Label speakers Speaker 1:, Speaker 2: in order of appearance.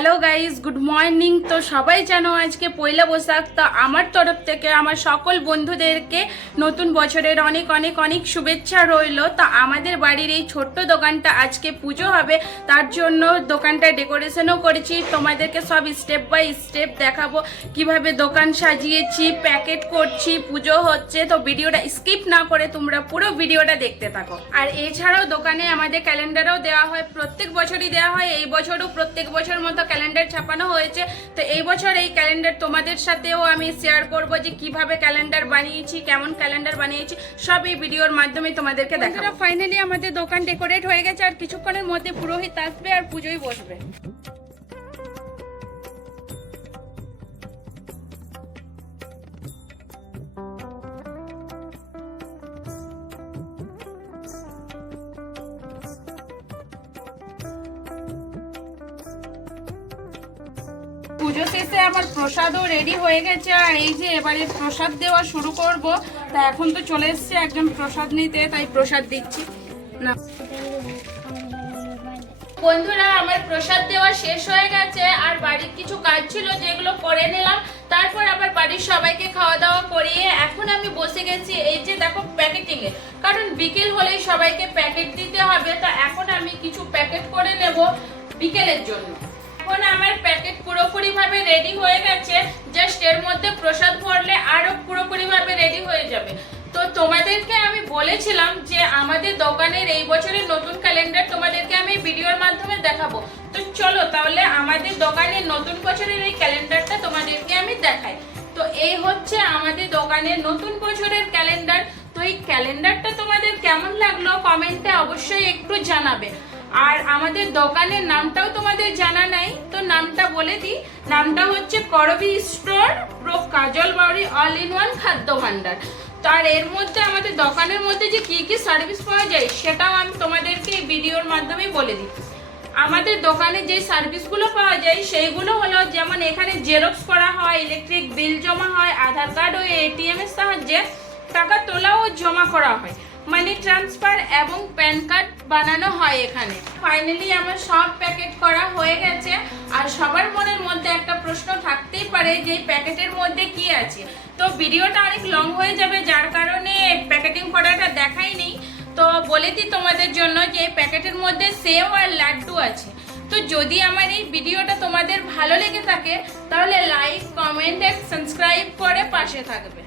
Speaker 1: Hello guys, good morning. তো সবাই জানো আজকে পয়লা বৈশাখ, তো আমার তরফ থেকে আমার সকল বন্ধুদেরকে নতুন বছরের অনেক অনেক অনেক শুভেচ্ছা রইল। তো আমাদের বাড়ির এই ছোট্ট দোকানটা আজকে পুজো হবে, তার জন্য দোকানটা ডেকোরেশনও করেছি। তোমাদেরকে সব স্টেপ বাই স্টেপ দেখাবো, কীভাবে দোকান সাজিয়েছি, প্যাকেট করছি, পুজো হচ্ছে। তো ভিডিওটা স্কিপ না করে তোমরা পুরো ভিডিওটা দেখতে থাকো। আর এছাড়াও দোকানে আমাদের ক্যালেন্ডারও দেওয়া হয়, প্রত্যেক বছরই দেওয়া হয়, এই বছরও প্রত্যেক বছর মতো ক্যালেন্ডার ছাপানো হয়েছে। তো এই বছর এই ক্যালেন্ডার তোমাদের সাথেও আমি শেয়ার করব যে কীভাবে ক্যালেন্ডার বানিয়েছি কেমন ক্যালেন্ডার বানিয়েছি সব এই ভিডিওর মাধ্যমে তোমাদেরকে দেখাবো। ফাইনালি আমাদের দোকান ডেকোরেট হয়ে গেছে আর কিছুক্ষণের মধ্যে পুরোহিত আসবে আর পুজোই বসবে। পুজো শেষে আমার প্রসাদও রেডি হয়ে গেছে। আর এই যে এবারে প্রসাদ দেওয়া শুরু করব, তা এখন তো চলে এসছে, একজন প্রসাদ নিতে, তাই প্রসাদ দিচ্ছি। না। বন্ধুরা, আমার প্রসাদ দেওয়া শেষ হয়ে গেছে, আর বাড়ির কিছু কাজ ছিল যেগুলো করে নিলাম, তারপর আবার বাড়ির সবাইকে খাওয়া দাওয়া করিয়ে এখন আমি বসে গেছি এই যে দেখো প্যাকেটিং এ। কারণ বিকেল হলেই সবাইকে প্যাকেট দিতে হবে, তা এখন আমি কিছু প্যাকেট করে নেব বিকেলের জন্য। এখন আমার প্যাকেট ভাবে রেডি হয়ে গেছে জাস্ট এর মধ্যে প্রসাদ ভরলে আরও পুরোপুরি ভাবে রেডি হয়ে যাবে। তো তোমাদেরকে আমি বলেছিলাম যে আমাদের দোকানের এই বছরের নতুন ক্যালেন্ডার তোমাদেরকে আমি ভিডিওর মাধ্যমে দেখাবো। তো চলো তাহলে আমাদের দোকানের নতুন বছরের এই ক্যালেন্ডারটা তোমাদেরকে আমি দেখাই। তো এই হচ্ছে আমাদের দোকানের নতুন বছরের ক্যালেন্ডার তো এই ক্যালেন্ডারটা তোমাদের কেমন লাগল? কমেন্টে অবশ্যই একটু জানাবে। আর আমাদের দোকানের নামটাও তোমাদের জানা নাই, তো নামটা বলে দিই। নামটা হচ্ছে করবি store pro Kajal Bauri all in one খাদ্য ভান্ডার তো আর এর মধ্যে আমাদের দোকানের মধ্যে যে কি কি সার্ভিস পাওয়া যায়, সেটাও আমি তোমাদেরকে ভিডিওর মাধ্যমে বলে দিই। আমাদের দোকানে যে সার্ভিসগুলো পাওয়া যায়, সেইগুলো হলো যেমন এখানে জেরক্স করা হয় ইলেকট্রিক বিল জমা হয়, আধার কার্ড ও এটিএম এর সাহায্যে টাকা তোলা ও জমা করা হয়। মানি ট্রান্সফার এবং প্যান কার্ড বানানো হয় এখানে। ফাইনালি আমার সব প্যাকেট করা হয়ে গেছে। আর সবার মনের মধ্যে একটা প্রশ্ন থাকতেই পারে যে প্যাকেটের মধ্যে কি আছে। তো ভিডিওটা অনেক লং হয়ে যাবে, যার কারণে প্যাকেটিং করাটা দেখাই নেই। তো বলে দিই তোমাদের জন্য যে প্যাকেটের মধ্যে সেও আর লাড্ডু আছে। তো যদি আমার এই ভিডিওটা তোমাদের ভালো লেগে থাকে, তাহলে লাইক কমেন্ট এন্ড সাবস্ক্রাইব করে পাশে থাকবে।